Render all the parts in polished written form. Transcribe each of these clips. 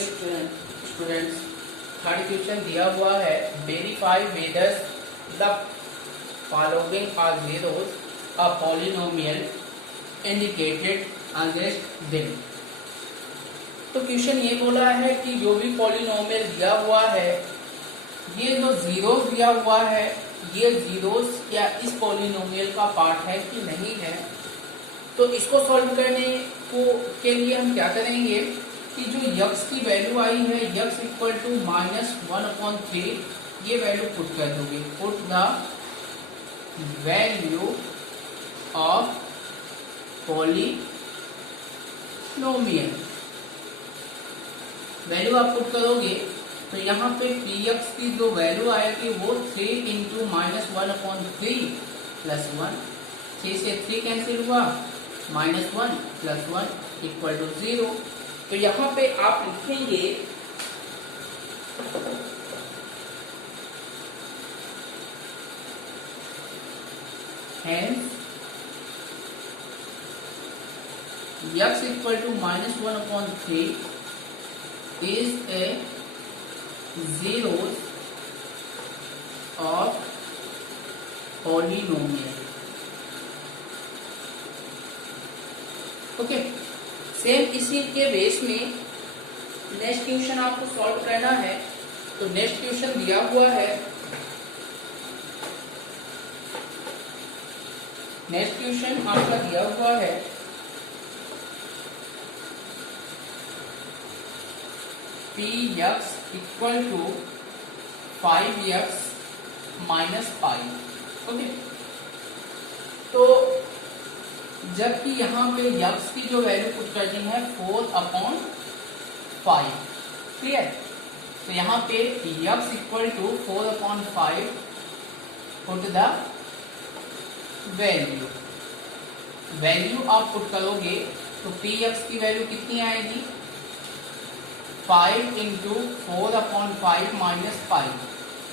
Students, third question दिया हुआ है, verify whether the following are zeros a polynomial indicated against them। तो question ये बोला है कि जो भी पॉलिनोमियल दिया हुआ है, ये जो जीरोस दिया हुआ है, ये जीरोस क्या इस पॉलिनोमियल का पार्ट है कि नहीं है। तो इसको सॉल्व करने के लिए हम क्या करेंगे कि जो यक्स की वैल्यू आई है, यक्स इक्वल टू -1/3, ये वैल्यू पुट कर दोगे। Put the value of polynomial, value आप पुट करोगे तो यहाँ पे px की जो वैल्यू आएगी वो 3 इंटू -1/3 प्लस 1, 3 से 3 कैंसिल हुआ, -1 प्लस 1 इक्वल टू 0। तो यहाँ पे आप लिखेंगे hence x equal to -1/3 is a zeros of polynomial। Okay, same इसी के बेस में नेक्स्ट क्वेश्चन आपको सॉल्व करना है। तो नेक्स्ट क्वेश्चन दिया हुआ है, नेक्स्ट क्वेश्चन आपका दिया हुआ है px equal to 5x minus 5। Okay, तो जबकि यहाँ पे x की जो वैल्यू पुट करनी है 4/5, क्लियर। तो यहाँ पे x equal to 4/5 put the value, value आप पुट करोगे तो px की वैल्यू कितनी आएगी, 5 इंटू 4/5 माइनस 5,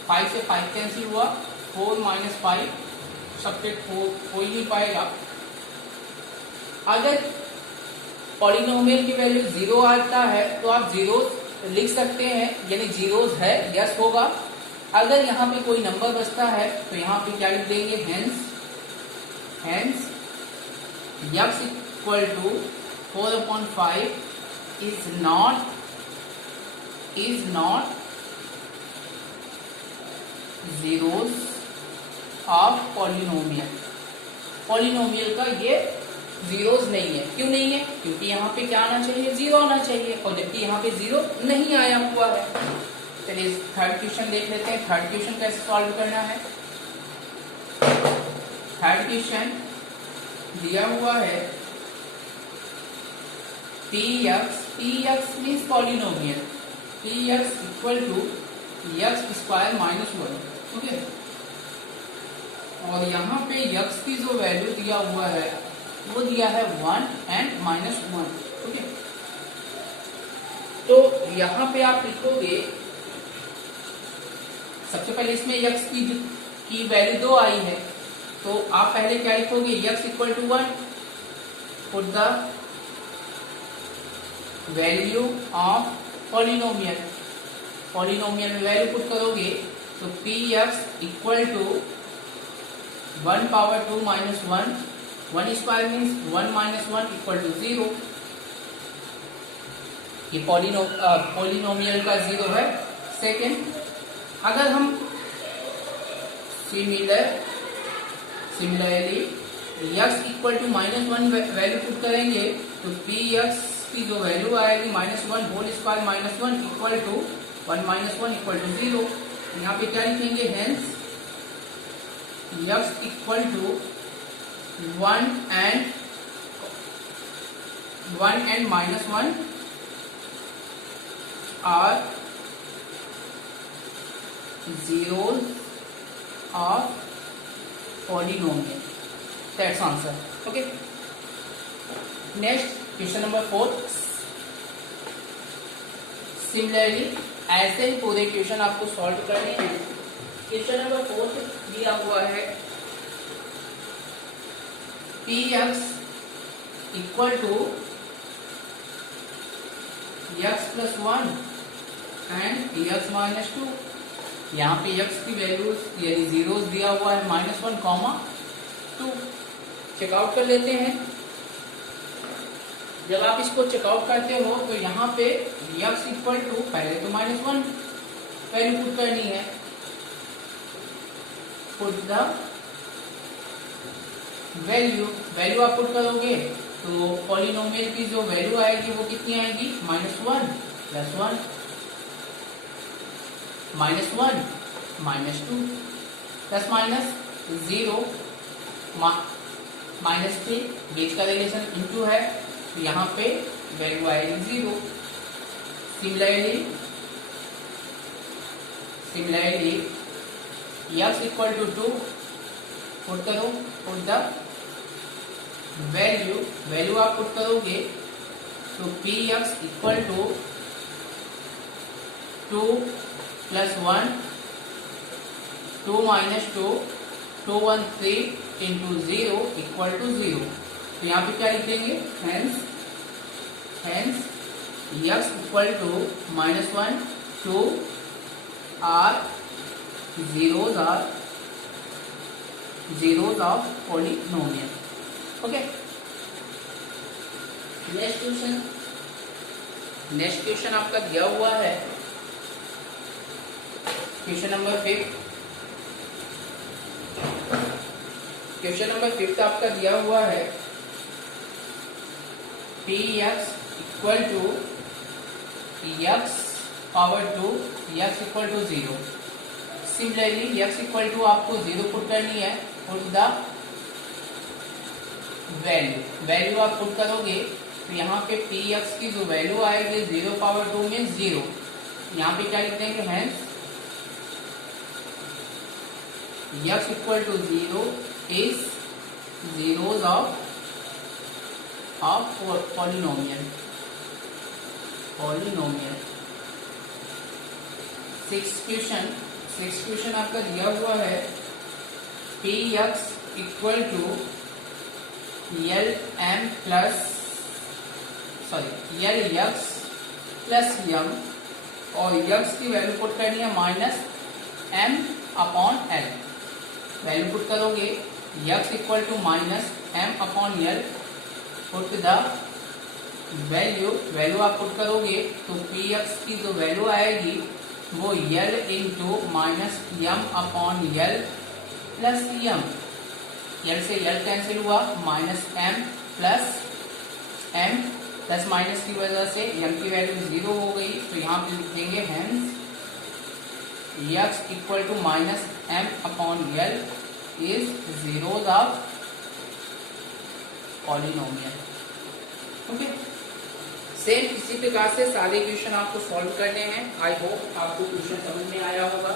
5 से 5 कैंसिल हुआ, 4 माइनस 5 सब्ट्रैक्ट हो ही नहीं पाएगा। अगर पॉलिनोमियल की वैल्यू 0 आता है तो आप जीरोस लिख सकते हैं, यानी जीरोस है, यस होगा। अगर यहाँ पे कोई नंबर बचता है तो यहाँ पे क्या लिख देंगे, hence x equal to 4/5 is not zeros of polynomial। Polynomial का ये जीरोस नहीं है। क्यों नहीं है, क्योंकि यहाँ पे क्या आना चाहिए, 0 आना चाहिए, और जबकि यहाँ पे 0 नहीं आया हुआ है। चलिए थर्ड क्वेश्चन देख लेते हैं। थर्ड क्वेश्चन कैसे सॉल्व करना है। थर्ड क्वेश्चन दिया हुआ है px means polynomial, px equal to x square minus 1। Okay, और यहाँ पे x की जो वैल्यू दिया हुआ है वो दिया है 1 एंड -1। ओके, तो यहाँ पे आप लिखोगे, सबसे पहले इसमें x की वैल्यू 2 आई है, तो आप पहले क्या लिखोगे, x equal to 1, put the value of polynomial, polynomial में वैल्यू पुट करोगे तो px equal to 1 power 2 minus 1, 1 square means 1 minus 1 equal to 0। ये पॉलिनोमियल का 0 है। सेकेंड, अगर हम similarly x equal to -1 value put करेंगे तो px की जो वैल्यू आएगी -1 whole square minus 1 equal to 1 minus 1 equal to 0। यहाँ पे क्या लिखेंगे, hence x equal to 1 and -1 are zeros of polynomial। That's answer। Okay, next question number 4। Similarly ऐसे ही पूरे क्वेश्चन आपको सॉल्व करने हैं। क्वेश्चन नंबर 4 दिया हुआ है px equal to x plus 1 and x minus 2। यहाँ पे x की वैल्यूज यानी जीरोस दिया हुआ है -1, -2। चेकआउट कर लेते हैं। जब आप इसको चेकआउट करते हो तो यहाँ पे x इक्वल टू, पहले तो -1 वैल्यू पुट करनी है, पुट द वैल्यू आप पुट करोगे तो पॉलिनोमियल की जो वैल्यू आएगी वो कितनी आएगी, -1 प्लस 1 -1 -2 प्लस माइनस 0 -3, बीच का रिलेशन इनटू है तो यहाँ पे वैल्यू आएगी 0। Similarly x equal to 2 put करो, पुट द वैल्यू आप पुट करोगे तो px equal to 2 plus 1 2 minus 2 2 1 3 into 0 equal to 0। तो यहाँ पे क्या लिखेंगे, hence x equal to -1 2 are zeros of polynomial। Okay, next question आपका दिया हुआ है क्वेश्चन नंबर 5। क्वेश्चन नंबर 5 आपका दिया हुआ है px equal to x power 2 x equal to 0। Similarly x equal to आपको 0 पुट करनी है, पुट द वैल्यू आप पुट करोगे तो यहाँ पे px की जो वैल्यू आएगी 0 पावर 2 में 0। यहाँ पे क्या लिख देंगे, hence x equal to 0 is zeros of polynomial। Six question आपका दिया हुआ है px equal to lx plus m और x की वैल्यू पुट करनी है -m/l। वैल्यू पुट करोगे x equal to -m/l, put the value आप पुट करोगे तो px की जो वैल्यू आएगी वो l into -m/l plus m। l से l कैंसिल हुआ, -m plus m plus minus की वजह से m की वैल्यू 0 हो गई। तो यहाँ पे लिख देंगे hence x equal to -m/l is zeros of polynomial। Okay, same इसी प्रकार से सारे क्वेश्चन आपको सॉल्व करने हैं। आई होप आपको क्वेश्चन समझ में आया होगा।